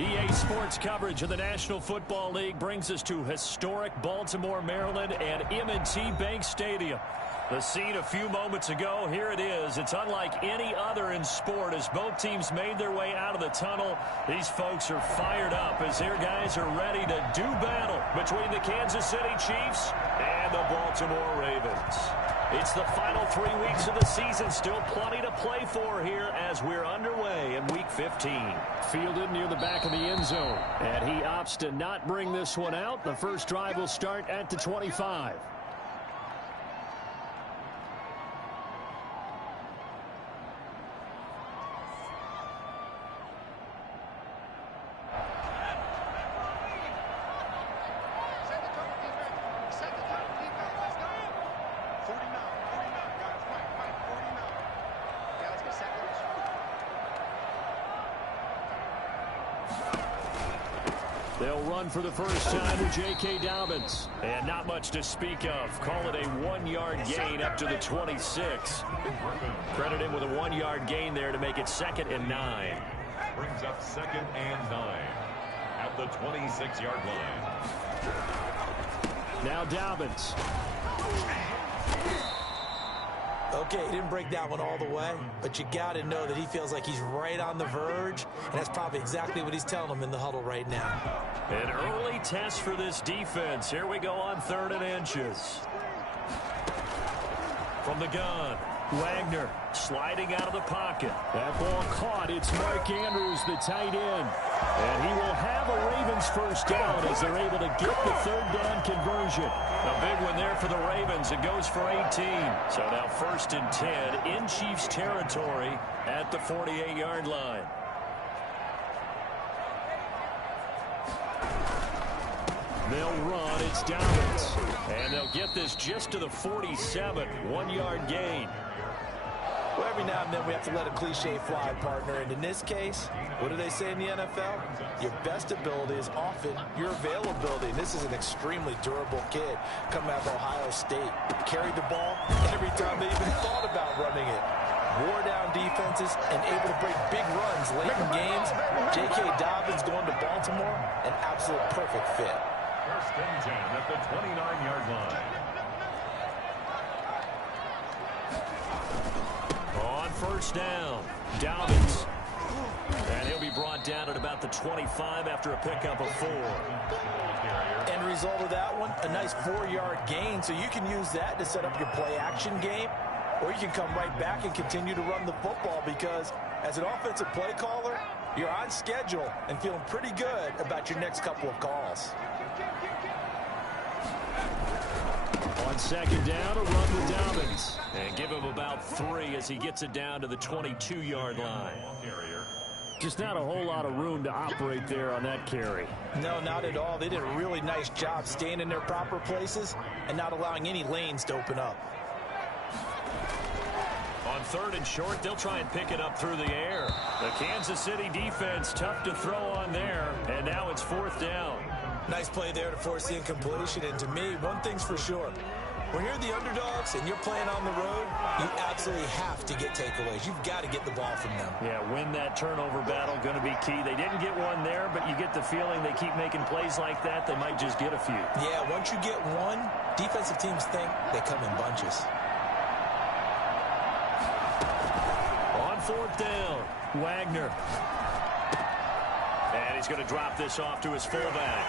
EA Sports coverage of the National Football League brings us to historic Baltimore, Maryland and M&T Bank Stadium. The scene a few moments ago, here it is. It's unlike any other in sport as both teams made their way out of the tunnel. These folks are fired up as their guys are ready to do battle between the Kansas City Chiefs and the Baltimore Ravens. It's the final 3 weeks of the season. Still plenty to play for here as we're underway in Week 15. Fielded near the back of the end zone. And he opts to not bring this one out. The first drive will start at the 25. They'll run for the first time with J.K. Dobbins. And not much to speak of. Call it a 1-yard gain up to the 26. Credit him with a 1-yard gain there to make it 2nd and 9. Brings up 2nd and 9 at the 26-yard line. Now Dobbins. Okay, he didn't break that one all the way, but you got to know that he feels like he's right on the verge, and that's probably exactly what he's telling him in the huddle right now. An early test for this defense. Here we go on 3rd and inches. From the gun, Wagner sliding out of the pocket. That ball caught. It's Mark Andrews, the tight end. And he will have a Ravens first down as they're able to get the 3rd down conversion. A big one there for the Ravens. It goes for 18. So now 1st and 10 in Chiefs territory at the 48-yard line. They'll run. It's Dobbins. And they'll get this just to the 47. 1-yard gain. Well, every now and then we have to let a cliche fly, partner. And in this case, what do they say in the NFL? Your best ability is often your availability. And this is an extremely durable kid coming out of Ohio State. Carried the ball every time they even thought about running it. Wore down defenses and able to break big runs late in games. J.K. Dobbins going to Baltimore, an absolute perfect fit. 1st and 10 at the 29-yard line. On 1st down, Dobbins. And he'll be brought down at about the 25 after a pickup of 4. End result of that one, a nice 4-yard gain. So you can use that to set up your play-action game, or you can come right back and continue to run the football because as an offensive play caller, you're on schedule and feeling pretty good about your next couple of calls. On 2nd down, a run with Dobbins. And give him about 3 as he gets it down to the 22-yard line. Just not a whole lot of room to operate there on that carry. No, not at all. They did a really nice job staying in their proper places and not allowing any lanes to open up. On 3rd and short, they'll try and pick it up through the air. The Kansas City defense tough to throw on there, and now it's 4th down. Nice play there to force the incompletion, and to me, one thing's for sure. When you're the underdogs and you're playing on the road, you absolutely have to get takeaways. You've got to get the ball from them. Yeah, win that turnover battle, going to be key. They didn't get one there, but you get the feeling they keep making plays like that, they might just get a few. Yeah, once you get one, defensive teams think they come in bunches. On 4th down, Wagner. And he's going to drop this off to his fullback.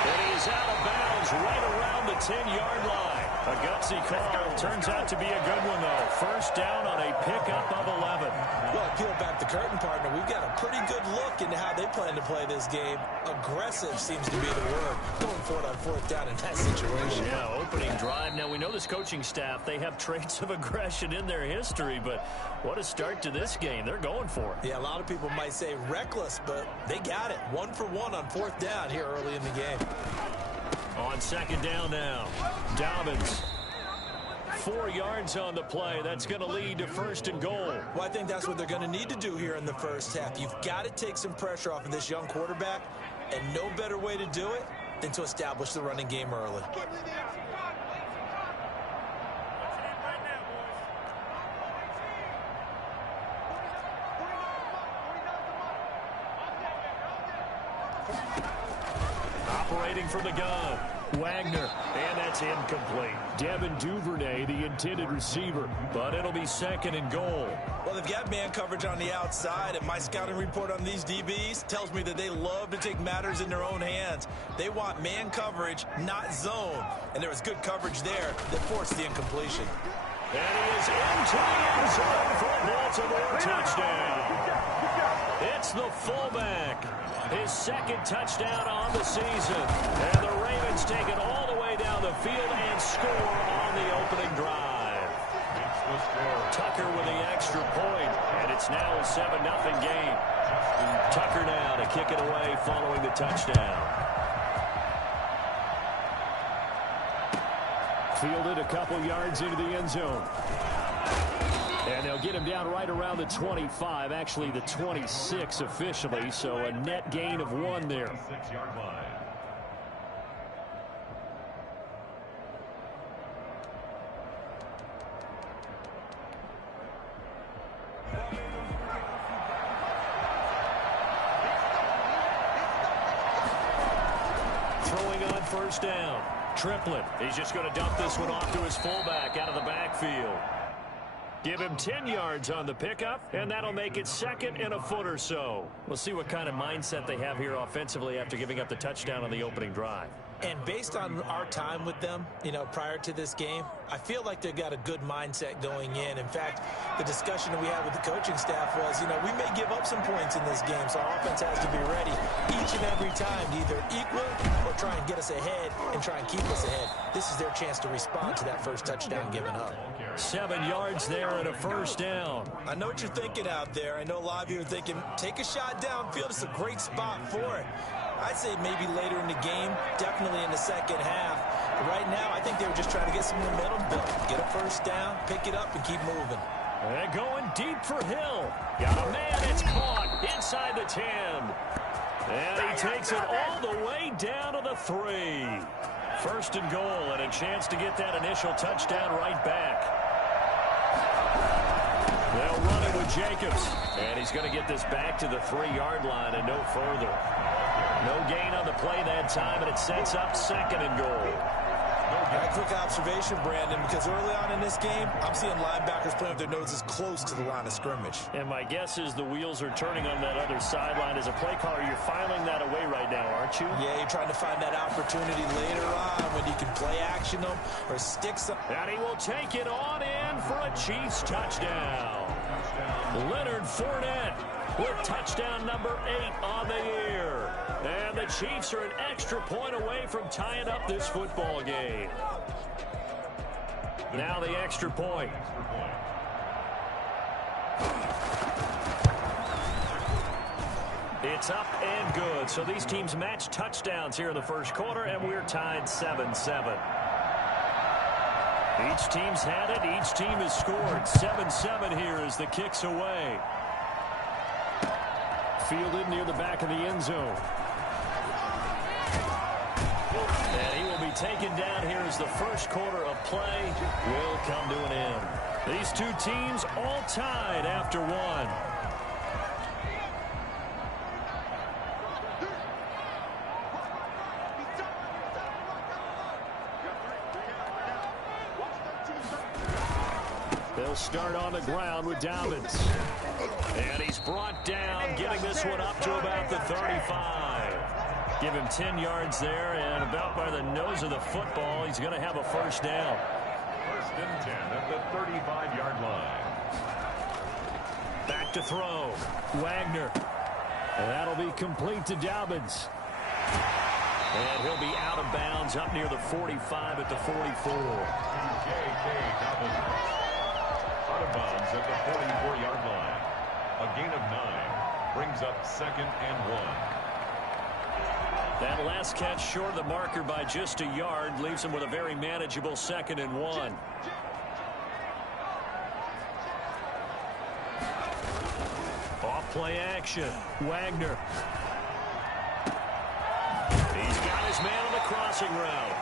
And he is out of bounds right around the 10-yard line. A gutsy call. Turns out to be a good one, though. 1st down on a pickup of 11. Well, peel back the curtain, partner. We've got a pretty good look into how they plan to play this game. Aggressive seems to be the word. Going for it on 4th down in that situation. Yeah, opening drive. Now, we know this coaching staff, they have traits of aggression in their history, but what a start to this game. They're going for it. Yeah, a lot of people might say reckless, but they got it. 1 for 1 on 4th down here early in the game. On 2nd down now, Dobbins. 4 yards on the play. That's going to lead to 1st and goal. Well, I think that's what they're going to need to do here in the first half. You've got to take some pressure off of this young quarterback, and no better way to do it than to establish the running game early. separating from the gun. Wagner, and that's incomplete. Devin Duvernay, the intended receiver, but it'll be 2nd and goal. Well, they've got man coverage on the outside, and my scouting report on these DBs tells me that they love to take matters in their own hands. They want man coverage, not zone, and there was good coverage there that forced the incompletion. And he is into the end zone for a Baltimore touchdown. It's the fullback. His 2nd touchdown on the season. And the Ravens take it all the way down the field and score on the opening drive. Tucker with the extra point, and it's now a 7-0 game. Tucker now to kick it away following the touchdown. Fielded a couple yards into the end zone. And they'll get him down right around the 25, actually the 26 officially, so a net gain of 1 there. 6-yard line. Throwing on first down. Triplett. He's just going to dump this one off to his fullback out of the backfield. Give him 10 yards on the pickup, and that'll make it 2nd and a foot or so. We'll see what kind of mindset they have here offensively after giving up the touchdown on the opening drive. And based on our time with them, prior to this game, I feel like they've got a good mindset going in. In fact, the discussion that we had with the coaching staff was, we may give up some points in this game, so our offense has to be ready each and every time to either equal or try and get us ahead and try and keep us ahead. This is their chance to respond to that first touchdown given up. 7 yards there and a first down. I know what you're thinking out there. I know a lot of you are thinking, take a shot downfield. It's a great spot for it. I'd say maybe later in the game, definitely in the second half. But right now, I think they were just trying to get some momentum built. Get a first down, pick it up, and keep moving. And going deep for Hill. Got a man, it's caught inside the 10. And he takes it all the way down to the 3. 1st and goal, and a chance to get that initial touchdown right back. They'll run it with Jacobs. And he's going to get this back to the 3-yard line and no further. No gain on the play that time, and it sets up 2nd and goal. A quick observation, Brandon, because early on in this game, I'm seeing linebackers playing with their noses close to the line of scrimmage. And my guess is the wheels are turning on that other sideline. As a play caller, you're filing that away right now, aren't you? Yeah, you're trying to find that opportunity later on when you can play action them or stick some. And he will take it on in for a Chiefs touchdown. Leonard Fournette with touchdown number 8 on the year. And the Chiefs are an extra point away from tying up this football game. Now the extra point. It's up and good. So these teams match touchdowns here in the first quarter, and we're tied 7-7. Each team's had it. Each team has scored. 7-7 here as the kick's away. Fielded near the back of the end zone. And he will be taken down here as the first quarter of play will come to an end. These two teams all tied after 1. They'll start on the ground with Dobbins. And he's brought down, getting this one up to about the 35. Give him 10 yards there, and about by the nose of the football, he's going to have a first down. 1st and 10 at the 35-yard line. Back to throw. Wagner. And that'll be complete to Dobbins. And he'll be out of bounds up near the 45 at the 44. J.K. Dobbins. Out of bounds at the 44-yard line. A gain of 9 brings up 2nd and 1. That last catch short of the marker by just a yard leaves him with a very manageable 2nd and 1. Off play action. Wagner. He's got his man on the crossing route.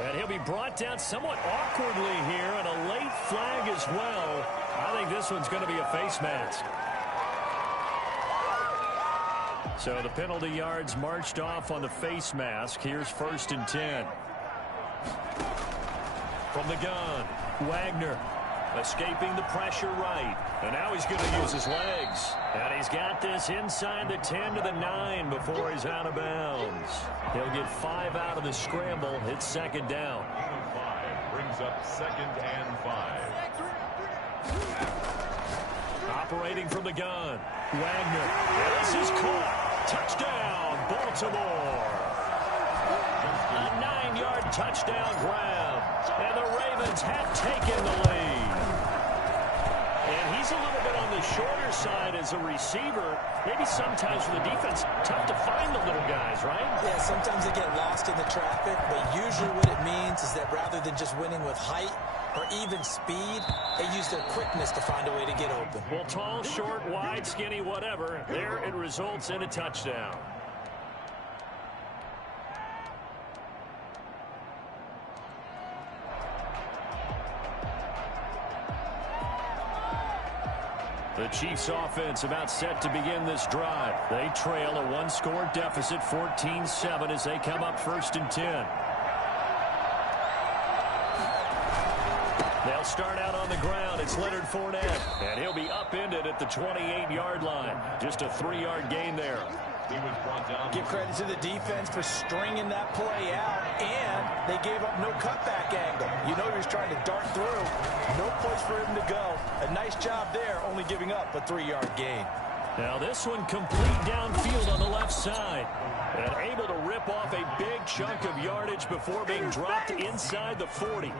And he'll be brought down somewhat awkwardly here, and a late flag as well. I think this one's going to be a face mask. So the penalty yards marched off on the face mask. Here's 1st and 10. From the gun, Wagner escaping the pressure right. And now he's going to use his legs. And he's got this inside the 10 to the 9 before he's out of bounds. He'll get 5 out of the scramble. It's 2nd down. Gain of 5 brings up 2nd and 5. Operating from the gun, Wagner. This is caught. Touchdown, Baltimore. A 9-yard touchdown grab. And the Ravens have taken the lead. And he's a little bit on the shorter side as a receiver. Maybe sometimes for the defense, tough to find the little guys, right? Yeah, sometimes they get lost in the traffic, but usually what it means is that rather than just winning with height or even speed, they use their quickness to find a way to get open. Well, tall, short, wide, skinny, whatever, there it results in a touchdown. The Chiefs offense about set to begin this drive. They trail a 1-score deficit, 14-7, as they come up 1st and 10. They'll start out on the ground. It's Leonard Fournette, and he'll be upended at the 28-yard line. Just a 3-yard gain there. He was brought down. Give credit to the defense for stringing that play out, and they gave up no cutback angle. You know he was trying to dart through. No place for him to go. A nice job there, only giving up a 3-yard gain. Now this one complete downfield on the left side. And able to rip off a big chunk of yardage before being dropped inside the 40.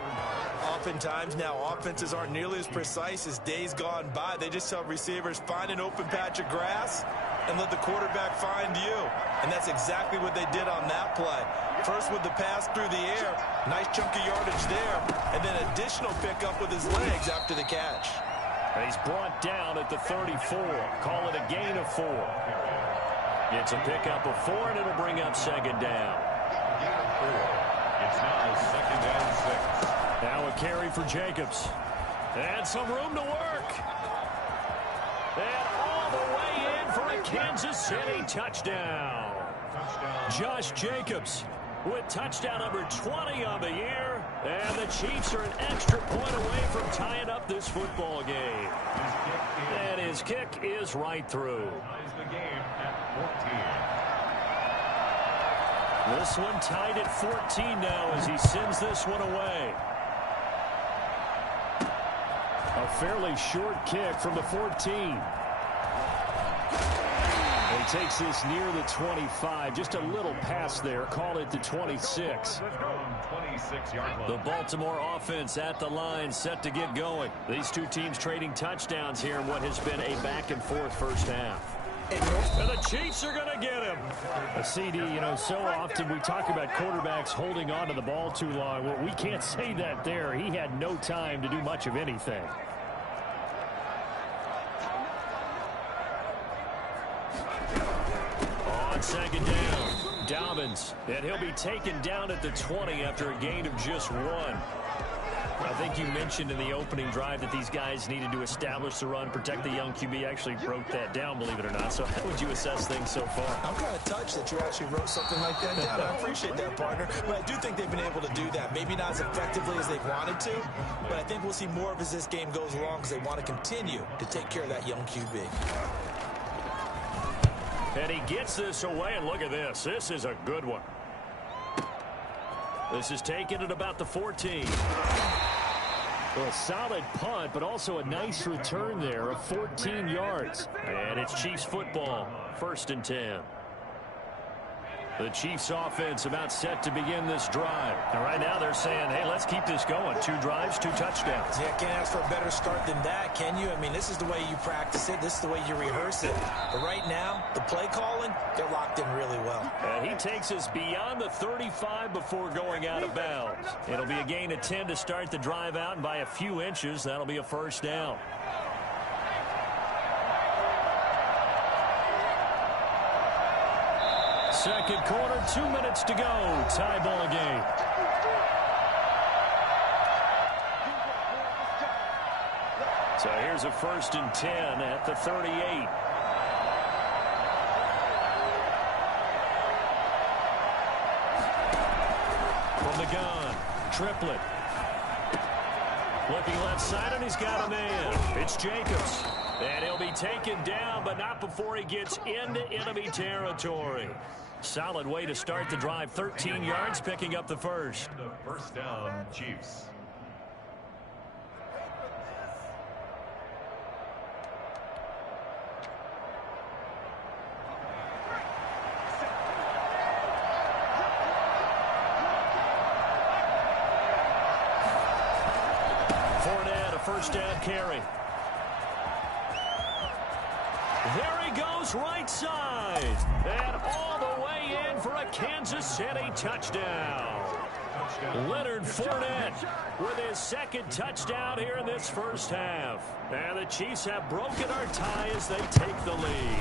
Oftentimes now offenses aren't nearly as precise as days gone by. They just tell receivers, find an open patch of grass and let the quarterback find you. And that's exactly what they did on that play. First with the pass through the air, nice chunk of yardage there, and then additional pickup with his legs after the catch. And he's brought down at the 34. Call it a gain of 4. It's a pickup of 4, and it'll bring up 2nd down. Gain of 4. It's now 2nd and 6. Now a carry for Jacobs. And some room to work. And all the way in for a Kansas City touchdown. Josh Jacobs with touchdown number 20 on the year. And the Chiefs are an extra point away from tying up this football game. And his kick is right through. The game at 14. This one tied at 14 now as he sends this one away. A fairly short kick from the 14. He takes this near the 25. Just a little pass there. Call it the 26. The Baltimore offense at the line, set to get going. These two teams trading touchdowns here in what has been a back-and-forth first half. And the Chiefs are going to get him. A CD, you know, so often we talk about quarterbacks holding on to the ball too long. Well, we can't say that there. He had no time to do much of anything. On 2nd down, Dobbins, and he'll be taken down at the 20 after a gain of just 1. I think you mentioned in the opening drive that these guys needed to establish the run, protect the young QB. Actually broke that down, believe it or not. So how would you assess things so far? I'm kind of touched that you actually wrote something like that down. I appreciate that, partner. But I do think they've been able to do that. Maybe not as effectively as they wanted to, but I think we'll see more of as this game goes along because they want to continue to take care of that young QB. And he gets this away, and look at this. This is a good one. This is taken at about the 14. Well, a solid punt, but also a nice return there of 14 yards. And it's Chiefs football, 1st and 10. The Chiefs offense about set to begin this drive. And right now they're saying, hey, let's keep this going. 2 drives, 2 touchdowns. Yeah, can't ask for a better start than that, can you? I mean, this is the way you practice it. This is the way you rehearse it. But right now, the play calling, they're locked in really well. And he takes us beyond the 35 before going out of bounds. It'll be a gain of 10 to start the drive out, and by a few inches, that'll be a 1st down. Second quarter, 2 minutes to go. Tie ball game. So here's a 1st and 10 at the 38. gun. Triplet. Looking left side, and he's got a man. It's Jacobs. And he'll be taken down, but not before he gets into enemy territory. Solid way to start the drive. 13 yards, picking up the first. The first down, Chiefs. Fournette, a first down carry. There he goes, right side. And all the way in for a Kansas City touchdown. Leonard Fournette with his second touchdown here in this first half. And the Chiefs have broken our tie as they take the lead.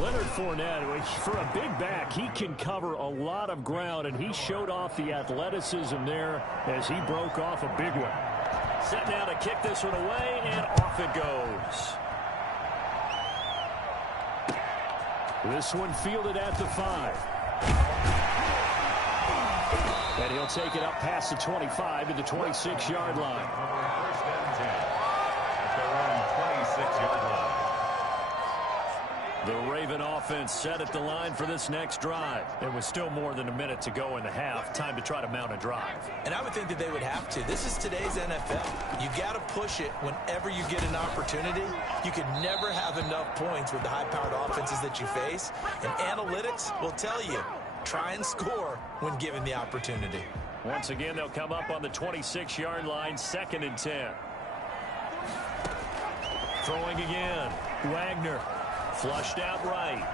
Leonard Fournette, for a big back, he can cover a lot of ground, and he showed off the athleticism there as he broke off a big one. Set now to kick this one away, and off it goes. This one fielded at the 5. And he'll take it up past the 25 to the 26-yard line. First and 10 at their own 26-yard line. The Raven offense set at the line for this next drive. There was still more than a minute to go in the half. Time to try to mount a drive. And I would think that they would have to. This is today's NFL. You got to push it whenever you get an opportunity. You can never have enough points with the high-powered offenses that you face. And analytics will tell you, try and score when given the opportunity. Once again, they'll come up on the 26-yard line, 2nd and 10. Throwing again. Wagner. Flushed out right.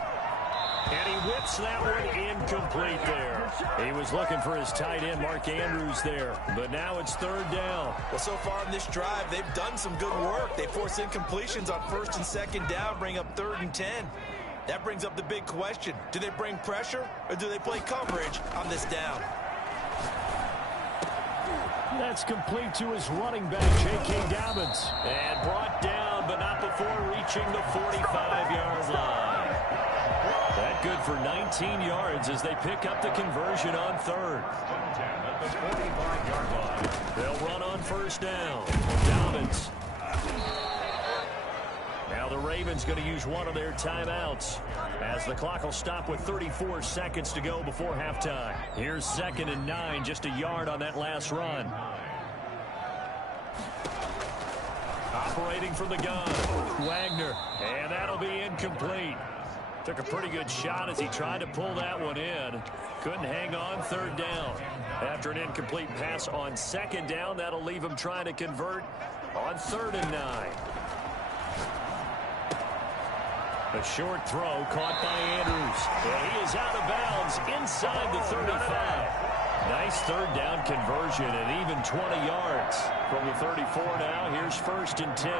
And he whips that one incomplete there. He was looking for his tight end, Mark Andrews, there. But now it's 3rd down. Well, so far in this drive, they've done some good work. They force incompletions on 1st and 2nd down, bring up 3rd and 10. That brings up the big question. Do they bring pressure, or do they play coverage on this down? That's complete to his running back, J.K. Dobbins. And brought down, but not before reaching the 45-yard line. That good for 19 yards as they pick up the conversion on 3rd. At the 45-yard line. They'll run on 1st down. Dobbins. Now the Ravens going to use one of their timeouts as the clock will stop with 34 seconds to go before halftime. Here's 2nd and 9, just a yard on that last run. Operating from the gun, Wagner, and that'll be incomplete. Took a pretty good shot as he tried to pull that one in. Couldn't hang on 3rd down. After an incomplete pass on 2nd down, that'll leave him trying to convert on 3rd and 9. A short throw caught by Andrews. And he is out of bounds inside the 35. Nice 3rd down conversion and even 20 yards. From the 34 now, here's 1st and 10.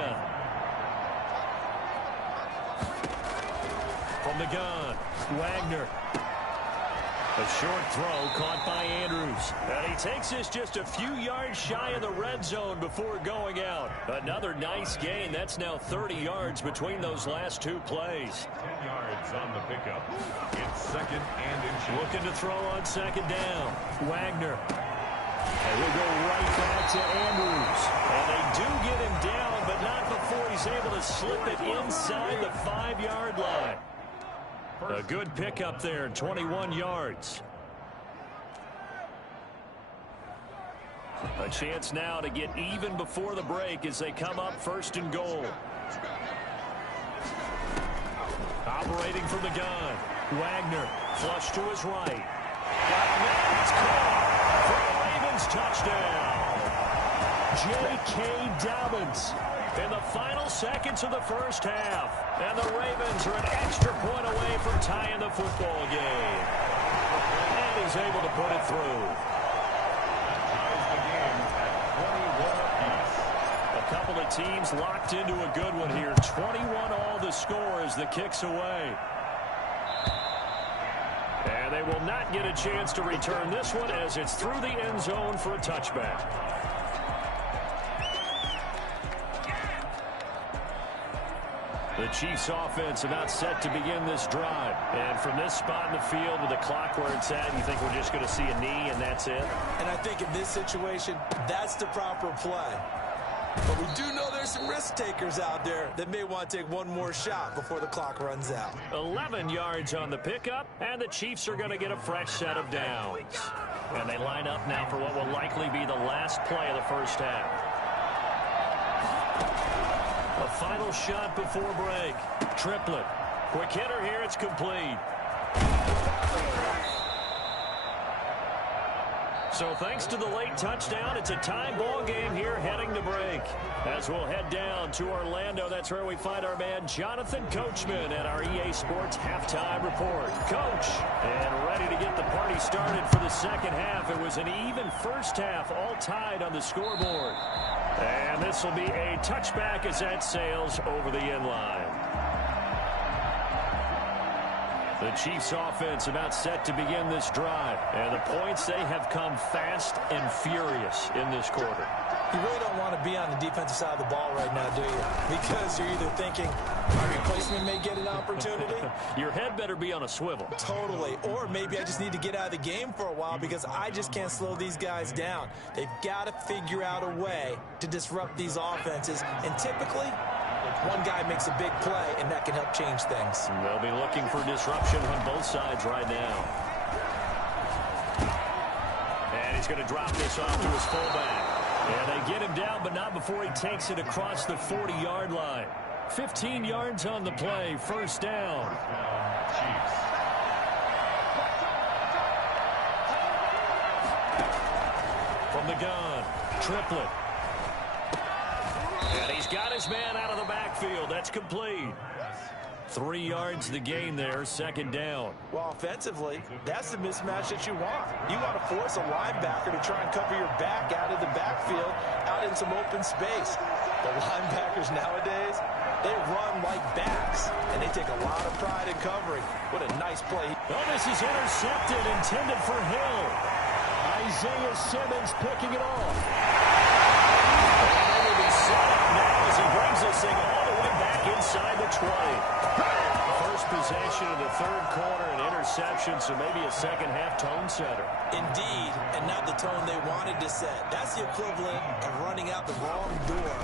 From the gun, Wagner. A short throw caught by Andrews. And he takes this just a few yards shy of the red zone before going out. Another nice gain. That's now 30 yards between those last 2 plays. 10 yards on the pickup. It's 2nd and inches. Looking to throw on 2nd down. Wagner. And he'll go right back to Andrews. And they do get him down, but not before he's able to slip it inside the 5-yard line. A good pickup there, 21 yards. A chance now to get even before the break as they come up 1st and goal. Operating from the gun, Wagner, flush to his right. Got a man, it's caught for the Ravens touchdown. J.K. Dobbins in the final seconds of the first half. And the Ravens are an extra point away from tying the football game. And he's able to put it through. Ties the game at 21 apiece. A couple of teams locked into a good one here. 21 all the score as the kick's away. And they will not get a chance to return this one as it's through the end zone for a touchback. The Chiefs offense about set to begin this drive. And from this spot in the field with the clock where it's at, you think we're just going to see a knee and that's it? And I think in this situation, that's the proper play. But we do know there's some risk takers out there that may want to take one more shot before the clock runs out. 11 yards on the pickup, and the Chiefs are going to get a fresh set of downs. And they line up now for what will likely be the last play of the first half. A final shot before break. Triplett. Quick hitter here. It's complete. So thanks to the late touchdown, it's a tie ball game here heading to break. As we'll head down to Orlando, that's where we find our man Jonathan Coachman at our EA Sports Halftime Report. Coach, and ready to get the party started for the second half. It was an even first half, all tied on the scoreboard. And this will be a touchback as that sails over the end line. The Chiefs offense about set to begin this drive. And the points, they have come fast and furious in this quarter. You really don't want to be on the defensive side of the ball right now, do you? Because you're either thinking, my replacement may get an opportunity. Your head better be on a swivel. Totally. Or maybe I just need to get out of the game for a while because I just can't slow these guys down. They've got to figure out a way to disrupt these offenses. And typically, one guy makes a big play, and that can help change things. They'll be looking for disruption on both sides right now. And he's going to drop this off to his fullback. And they get him down, but not before he takes it across the 40-yard line. 15 yards on the play, first down. From the gun, Triplett. And he's got his man out of the backfield. That's complete. 3 yards the gain there, second down. Well, offensively, that's the mismatch that you want. You want to force a linebacker to try and cover your back out of the backfield, out in some open space. The linebackers nowadays, they run like backs, and they take a lot of pride in covering. What a nice play. Oh, this is intercepted, intended for Hill. Isaiah Simmons picking it off. And will be set up now as he brings this thing all the way back inside the 20. First possession of the third quarter, an interception, so maybe a second-half tone setter. Indeed, and not the tone they wanted to set. That's the equivalent of running out the wrong door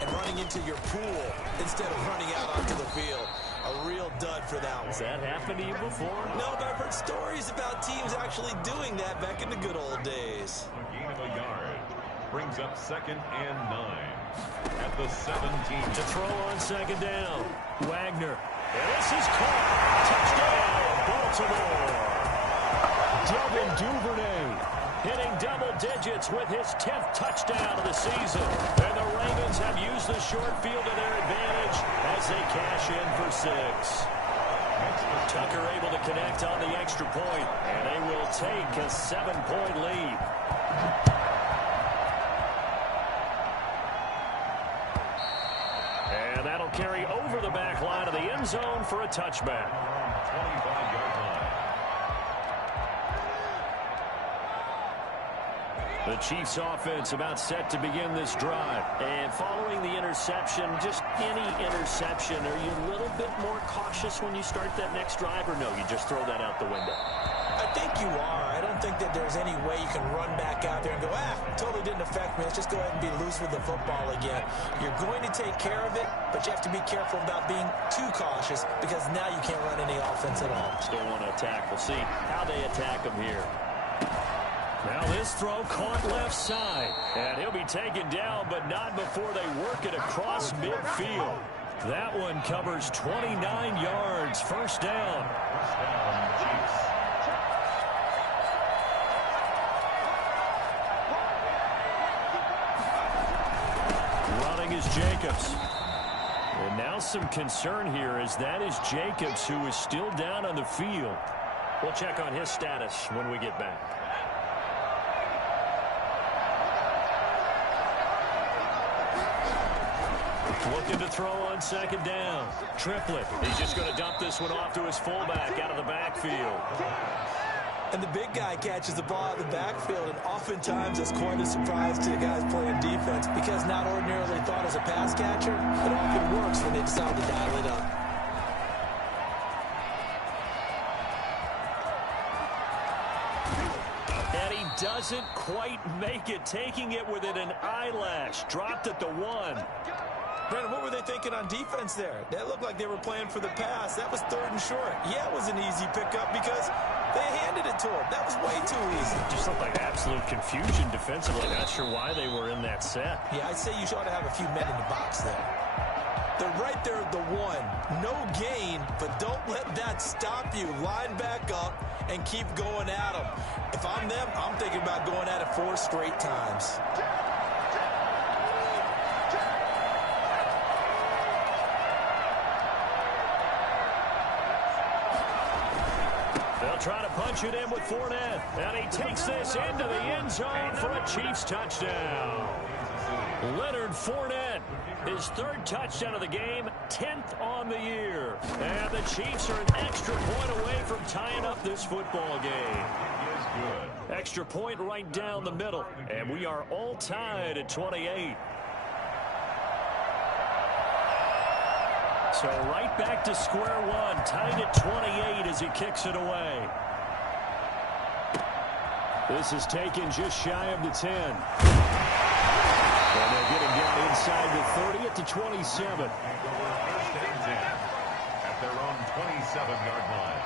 and running into your pool instead of running out onto the field. A real dud for that one. Has that happened to you before? No, but I've heard stories about teams actually doing that back in the good old days. A gain of a yard brings up 2nd and 9 at the 17. To throw on second down, Wagner. And this is caught. Touchdown, Baltimore. Devin Duvernay hitting double digits with his 10th touchdown of the season. And the Ravens have used the short field to their advantage as they cash in for 6. Tucker able to connect on the extra point, and they will take a 7-point lead. And that'll carry over the back line of the end zone for a touchback. 25-yard line. The Chiefs offense about set to begin this drive. And following the interception, just any interception, are you a little bit more cautious when you start that next drive, or no, you just throw that out the window? I think you are. I don't think that there's any way you can run back out there and go, totally didn't affect me. Let's just go ahead and be loose with the football again. You're going to take care of it, but you have to be careful about being too cautious because now you can't run any offense at all. Still want to attack. We'll see how they attack him here. Now this throw caught left side. And he'll be taken down, but not before they work it across midfield. That one covers 29 yards. First down. First down, Chiefs. Running is Jacobs. And now some concern here as that is Jacobs who is still down on the field. We'll check on his status when we get back. Looking to throw on second down. Triplett. He's just going to dump this one off to his fullback out of the backfield. And the big guy catches the ball in the backfield, and oftentimes it's quite a surprise to the guys playing defense because not ordinarily thought as a pass catcher, it often works when they decide to dial it up. And he doesn't quite make it, taking it within an eyelash. Dropped at the 1. Brandon, what were they thinking on defense there? That looked like they were playing for the pass. That was 3rd and short. Yeah, it was an easy pickup because they handed it to him. That was way too easy. Just looked like absolute confusion defensively. Not sure why they were in that set. Yeah, I'd say you ought to have a few men in the box there. They're right there at the 1. No gain, but don't let that stop you. Line back up and keep going at them. If I'm them, I'm thinking about going at it 4 straight times. Trying to punch it in with Fournette. And he takes this into the end zone for a Chiefs touchdown. Leonard Fournette, his 3rd touchdown of the game, 10th on the year. And the Chiefs are an extra point away from tying up this football game. Extra point right down the middle. And we are all tied at 28. So right back to square one, tied at 28 as he kicks it away. This is taken just shy of the 10. And they're getting down inside the 30 at the 27. At their own 27-yard line.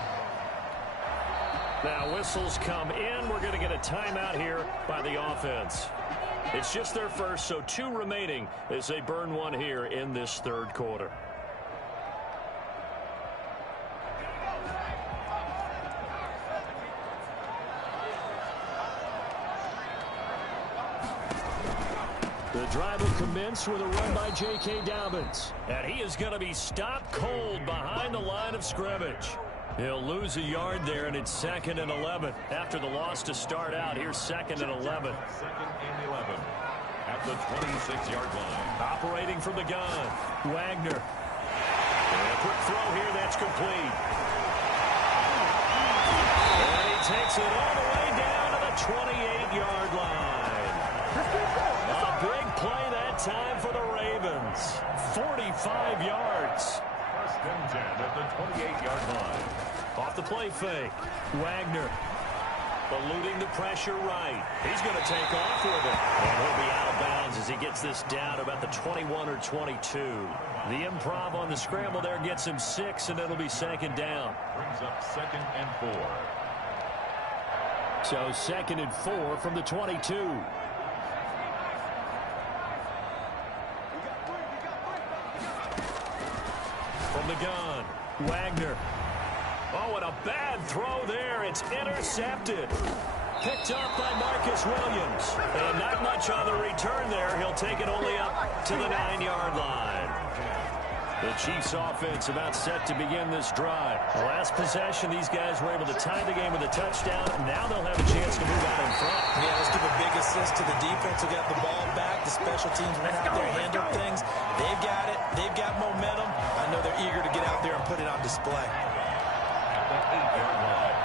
Now whistles come in. We're going to get a timeout here by the offense. It's just their first, so 2 remaining as they burn one here in this 3rd quarter. The drive will commence with a run by J.K. Dobbins. And he is going to be stopped cold behind the line of scrimmage. He'll lose a yard there, and it's 2nd and 11. After the loss to start out, here's 2nd and 11. 2nd and 11 at the 26-yard line. Operating from the gun, Wagner. And a quick throw here, that's complete. And he takes it all the way down to the 28-yard line. A big play that time for the Ravens. 45 yards. 1st and 10 at the 28-yard line. Off the play fake. Wagner eluding the pressure right. He's going to take off with it. And he'll be out of bounds as he gets this down about the 21 or 22. The improv on the scramble there gets him 6, and it'll be 2nd down. Brings up 2nd and 4. So 2nd and 4 from the 22. From the gun, Wagner. Oh, and a bad throw there. It's intercepted. Picked up by Marcus Williams. And not much on the return there. He'll take it only up to the 9-yard line. The Chiefs offense about set to begin this drive. The last possession, these guys were able to tie the game with a touchdown. Now they'll have a chance to move out in front. Yeah, let's give a big assist to the defense who got the ball back. The special teams went out there and handled things. They've got it. They've got momentum. I know they're eager to get out there and put it on display. At the 8-yard line.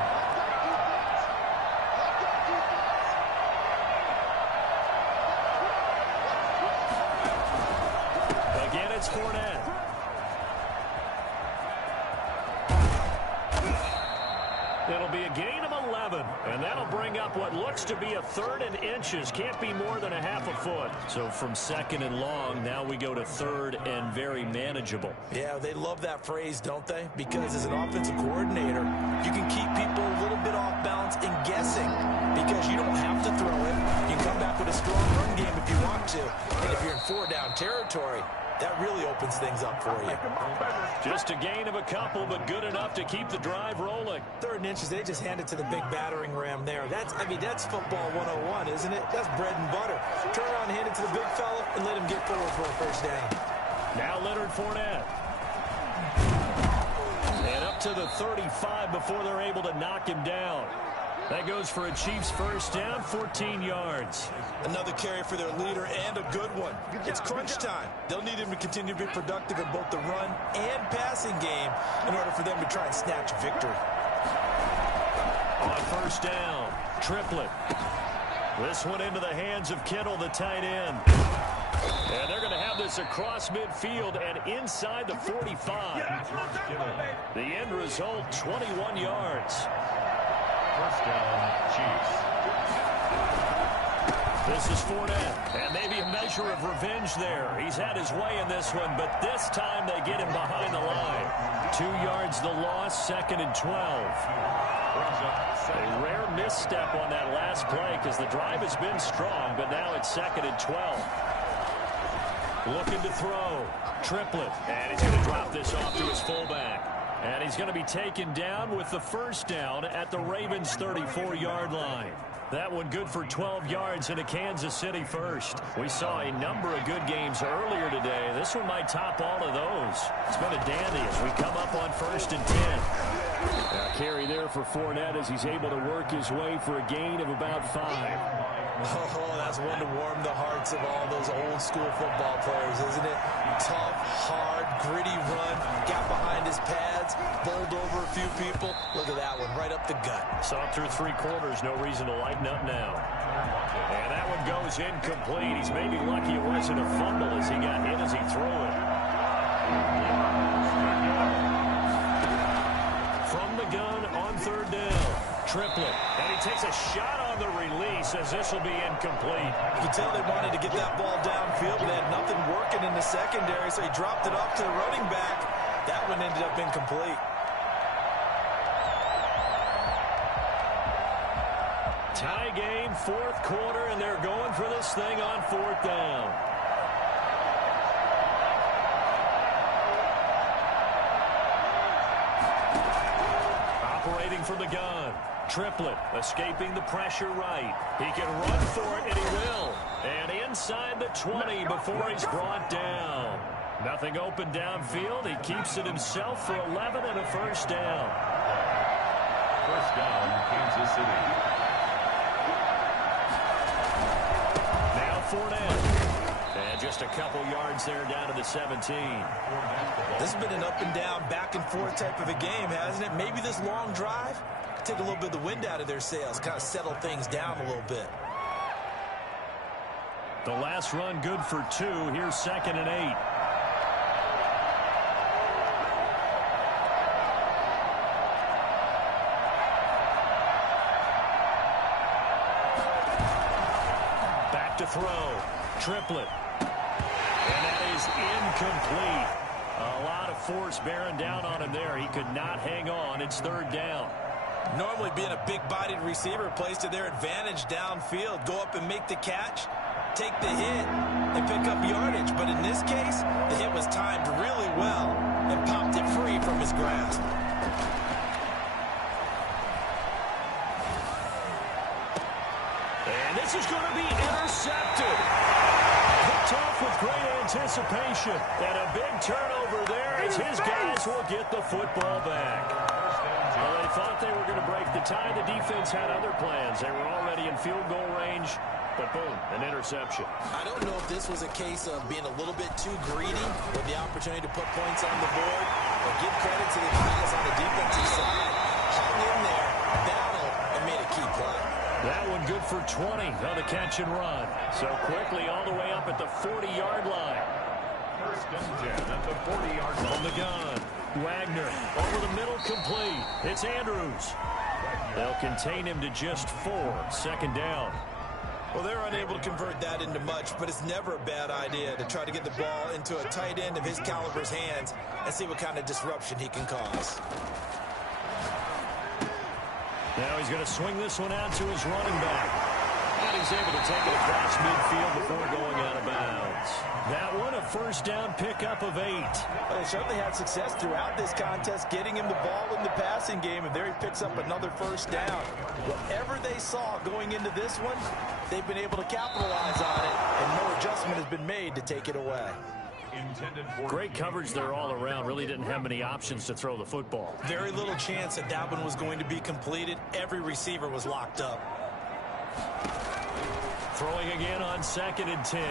Again, it's Fournette. It'll be a gain of 11, and that'll bring up what looks to be a 3rd and inches. Can't be more than a half a foot. So from 2nd and long, now we go to 3rd and very manageable. Yeah, they love that phrase, don't they? Because as an offensive coordinator, you can keep people a little bit off balance and guessing because you don't have to throw it. You can come back with a strong run game if you want to. And if you're in 4-down territory, that really opens things up for you. Just a gain of a couple, but good enough to keep the drive rolling. 3rd and inches, they just hand it to the big battering ram there. That's football 101, isn't it? That's bread and butter. Turn around and hand it to the big fella and let him get forward for a 1st down. Now Leonard Fournette. And up to the 35 before they're able to knock him down. That goes for a Chiefs 1st down, 14 yards. Another carry for their leader and a good one. It's crunch time. They'll need him to continue to be productive in both the run and passing game in order for them to try and snatch a victory. On on first down. Triplett. This one into the hands of Kittle, the tight end. And they're going to have this across midfield and inside the 45. The end result, 21 yards. First down, Chiefs. This is Fournette, and maybe a measure of revenge there. He's had his way in this one, but this time they get him behind the line. 2 yards the loss, 2nd and 12. A rare misstep on that last play because the drive has been strong, but now it's 2nd and 12. Looking to throw. Triplett, and he's going to drop this off to his fullback. And he's going to be taken down with the first down at the Ravens' 34-yard line. That one good for 12 yards in a Kansas City first. We saw a number of good games earlier today. This one might top all of those. It's been a dandy as we come up on 1st and 10. Carry there for Fournette as he's able to work his way for a gain of about 5. Oh, that's one to warm the hearts of all those old school football players, isn't it? Tough, hard, gritty run, got behind his pads, bowled over a few people. Look at that one, right up the gut. Saw it through 3 quarters, no reason to lighten up now. And that one goes incomplete. He's maybe lucky it wasn't a fumble as he got hit as he threw it. From the gun on 3rd down, Triplett. And he takes a shot on the release as this will be incomplete. You can tell they wanted to get that ball downfield, but they had nothing working in the secondary, so he dropped it off to the running back. That one ended up incomplete. Tie game, 4th quarter, and they're going for this thing on 4th down. Operating from the gun. Triplett escaping the pressure right. He can run for it, and he will. And inside the 20 before he's brought down. Nothing open downfield. He keeps it himself for 11 and a first down. First down, Kansas City. Now Fournette. And just a couple yards there down to the 17. This has been an up and down, back and forth type of a game, hasn't it? Maybe this long drive take a little bit of the wind out of their sails, kind of settle things down a little bit. The last run good for 2. Here's 2nd and 8. Back to throw. Triplett. And that is incomplete. A lot of force bearing down on him there. He could not hang on. It's 3rd down. Normally being a big-bodied receiver plays to their advantage downfield. Go up and make the catch, take the hit, and pick up yardage. But in this case, the hit was timed really well and popped it free from his grasp. And this is going to be intercepted. Picked off with great anticipation. And a big turnover there as his guys will get the football back. Well, they thought they were going to break the tie. The defense had other plans. They were already in field goal range, but boom, an interception. I don't know if this was a case of being a little bit too greedy with the opportunity to put points on the board, but give credit to the guys on the defensive side. Hung in there, battled, and made a key play. That one good for 20 on the catch and run. So quickly all the way up at the 40-yard line. First and 10 at the 40-yard line. On the gun. Wagner over the middle, complete. It's Andrews. They'll contain him to just 4. 2nd down. Well, they're unable to convert that into much, but it's never a bad idea to try to get the ball into a tight end of his caliber's hands and see what kind of disruption he can cause. Now he's going to swing this one out to his running back. And he's able to take it across midfield before going out of bounds. That one, a first down pickup of 8. Well, they certainly had success throughout this contest, getting him the ball in the passing game, and there he picks up another first down. Whatever they saw going into this one, they've been able to capitalize on it, and no adjustment has been made to take it away. Great coverage there all around. Really didn't have many options to throw the football. Very little chance that that one was going to be completed. Every receiver was locked up. Throwing again on 2nd and 10.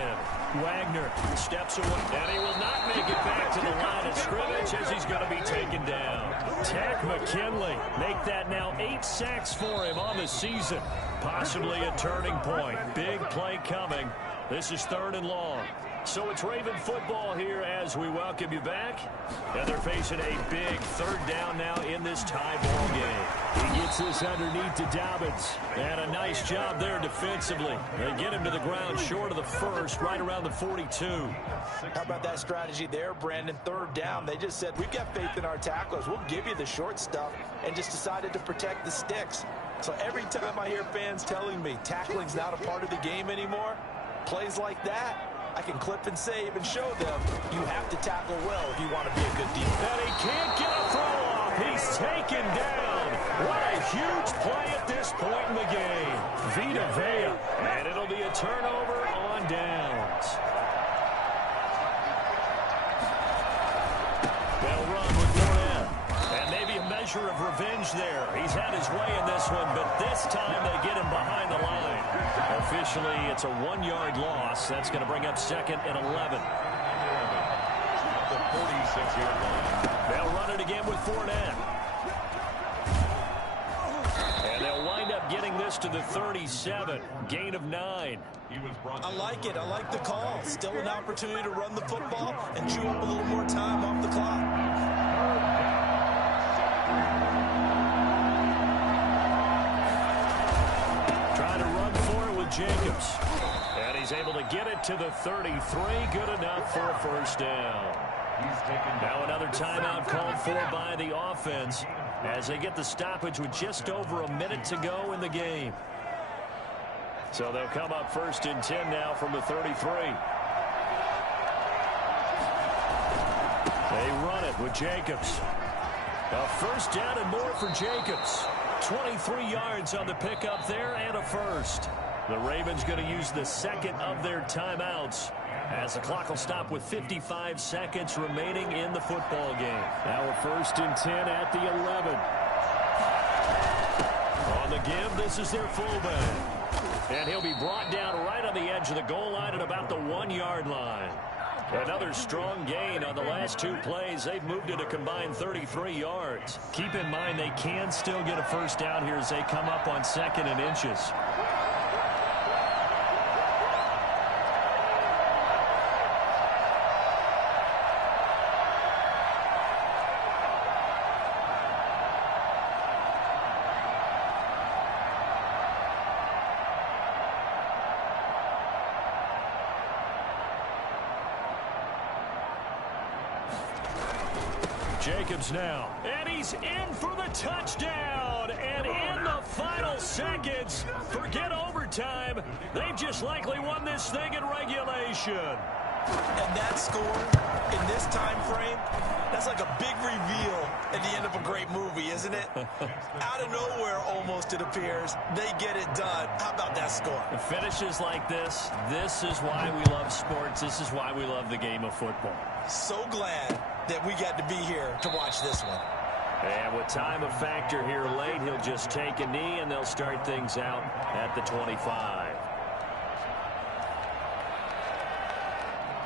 Wagner steps away, and he will not make it back to the line of scrimmage as he's going to be taken down. Takk McKinley, make that now 8 sacks for him on the season. Possibly a turning point. Big play coming. This is 3rd and long. So it's Raven football here as we welcome you back. And they're facing a big 3rd down now in this tie ball game. He gets this underneath to Dobbins. And a nice job there defensively. They get him to the ground short of the 1st, right around the 42. How about that strategy there, Brandon? 3rd down. They just said, we've got faith in our tacklers. We'll give you the short stuff, and just decided to protect the sticks. So every time I hear fans telling me tackling's not a part of the game anymore, plays like that, I can clip and save and show them you have to tackle well if you want to be a good defense. And he can't get a throw off. He's taken down. What a huge play at this point in the game. Vita Vea. And it'll be a turnover on downs. They'll run with Fournette. And maybe a measure of revenge there. He's had his way in this one, but this time they get him behind the line. Officially, it's a 1-yard loss. That's going to bring up 2nd and 11. At the 46-yard line. They'll run it again with Fournette. And they'll wind up getting this to the 37. Gain of 9. I like it. I like the call. Still an opportunity to run the football and chew up a little more time off the clock. Jacobs. And he's able to get it to the 33. Good enough for a 1st down. Now another timeout called for by the offense as they get the stoppage with just over a minute to go in the game. So they'll come up 1st and 10 now from the 33. They run it with Jacobs. A 1st down and more for Jacobs. 23 yards on the pickup there and a 1st. The Ravens going to use the 2nd of their timeouts as the clock will stop with 55 seconds remaining in the football game. Now a 1st and 10 at the 11. On the give, this is their fullback. And he'll be brought down right on the edge of the goal line at about the 1-yard line. Another strong gain on the last 2 plays. They've moved it a combined 33 yards. Keep in mind they can still get a 1st down here as they come up on 2nd and inches. Jacobs now, and he's in for the touchdown, and in the final seconds, forget overtime, they've just likely won this thing in regulation. And that score, in this time frame, that's like a big reveal at the end of a great movie, isn't it? Out of nowhere, almost, it appears, they get it done. How about that score? The finishes like this is why we love sports. This is why we love the game of football. So glad that we got to be here to watch this one. And with time a factor here late, he'll just take a knee and they'll start things out at the 25.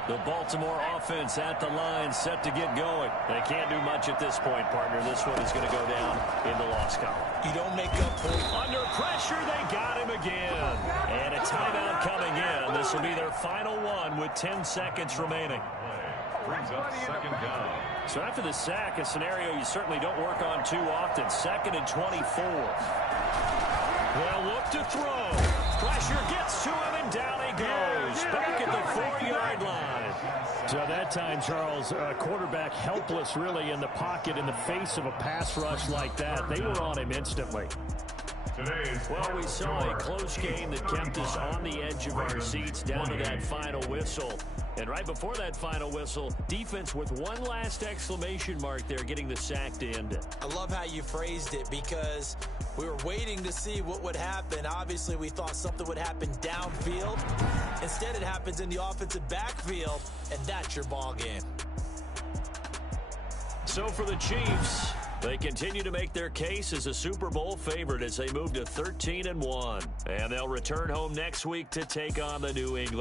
The Baltimore offense at the line, set to get going. They can't do much at this point, partner. This one is going to go down in the loss column. You don't make up for it. Under pressure, they got him again. And a timeout coming in. This will be their final one with 10 seconds remaining. Brings up 2nd down. So after the sack, a scenario you certainly don't work on too often. 2nd and 24. They'll look to throw. Pressure gets to him, and down he goes. Back at the 4-yard line. So that time, Charles, quarterback helpless really in the pocket in the face of a pass rush like that. They were on him instantly. Well, we saw a close game that kept us on the edge of our seats down to that final whistle. And right before that final whistle, defense with one last exclamation mark there, getting the sack to end it. I love how you phrased it, because we were waiting to see what would happen. Obviously, we thought something would happen downfield. Instead, it happens in the offensive backfield, and that's your ball game. So for the Chiefs, they continue to make their case as a Super Bowl favorite as they move to 13-1. And they'll return home next week to take on the New England